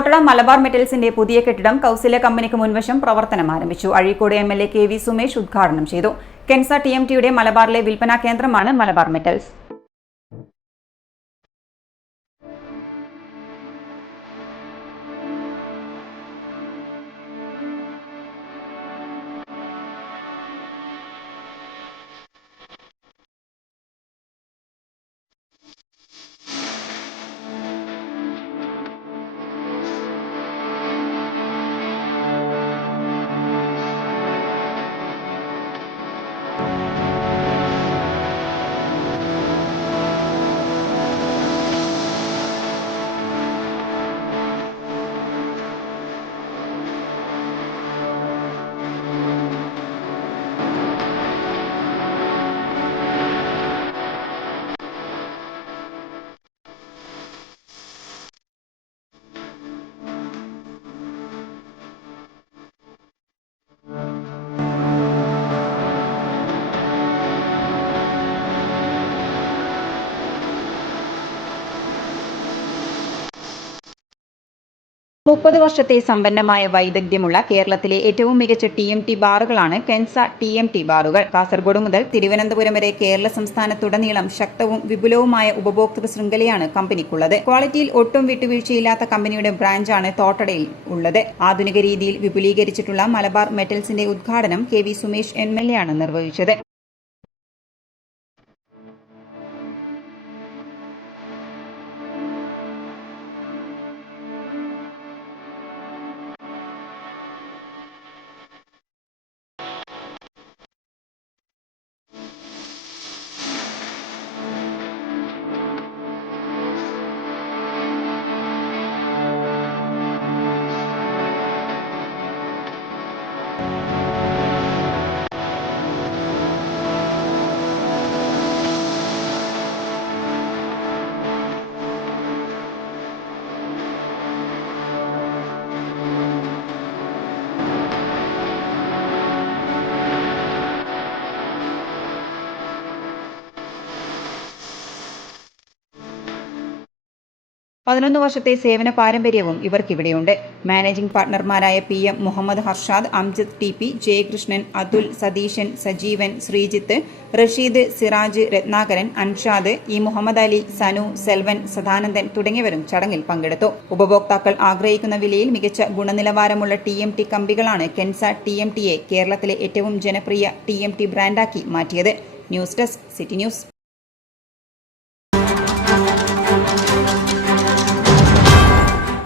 തോട്ടട മലബാർ മെറ്റൽസിന്റെ പുതിയ കെട്ടിടം കൗസല്യ കമ്പനിക്ക് മുൻവശം പ്രവർത്തനം ആരംഭിച്ചു. അഴീക്കോട് എംഎൽഎ കെ.വി. സുമേഷ് ഉദ്ഘാടനം ചെയ്തു. കെൻസ ടിഎംടിയുടെ മലബാറിലെ വിൽപ്പനാ കേന്ദ്രമാണ് മലബാർ മെറ്റൽസ്. മുപ്പത് വർഷത്തെ സമ്പന്നമായ വൈദഗ്ധ്യമുള്ള കേരളത്തിലെ ഏറ്റവും മികച്ച ടിഎംടി ബാറുകളാണ് കെൻസ ടിഎംടി ബാറുകൾ. കാസർഗോഡ് മുതൽ തിരുവനന്തപുരം വരെ കേരള സംസ്ഥാനത്തുടനീളം ശക്തവും വിപുലവുമായ ഉപഭോക്തൃ ശൃംഖലയാണ് കമ്പനിക്കുള്ളത്. ക്വാളിറ്റിയിൽ ഒട്ടും വിട്ടുവീഴ്ചയില്ലാത്ത കമ്പനിയുടെ ബ്രാഞ്ചാണ് തോട്ടടയിൽ ഉള്ളത്. ആധുനിക രീതിയിൽ വിപുലീകരിച്ചിട്ടുള്ള മലബാർ മെറ്റൽസിന്റെ ഉദ്ഘാടനം കെ.വി. സുമേഷ് എംഎൽഎ ആണ് നിർവഹിച്ചത്. പതിനൊന്ന് വർഷത്തെ സേവന പാരമ്പര്യവും ഇവർക്കിവിടെയുണ്ട്. മാനേജിംഗ് പാർട്ണർമാരായ PM മുഹമ്മദ് ഹർഷാദ്, അംജദ് TP, ജയകൃഷ്ണൻ, അതുൽ, സതീശൻ, സജീവൻ, ശ്രീജിത്ത്, റഷീദ്, സിറാജ്, രത്നാകരൻ, അൻഷാദ്, മുഹമ്മദ് അലി, സനു, സെൽവൻ, സദാനന്ദൻ തുടങ്ങിയവരും ചടങ്ങിൽ പങ്കെടുത്തു. ഉപഭോക്താക്കൾ ആഗ്രഹിക്കുന്ന വിലയിൽ മികച്ച ഗുണനിലവാരമുള്ള TMT കമ്പികളാണ് കെൻസ TMTയെ കേരളത്തിലെ ഏറ്റവും ജനപ്രിയ TMT ബ്രാൻഡാക്കി മാറ്റിയത്. News desk, city news.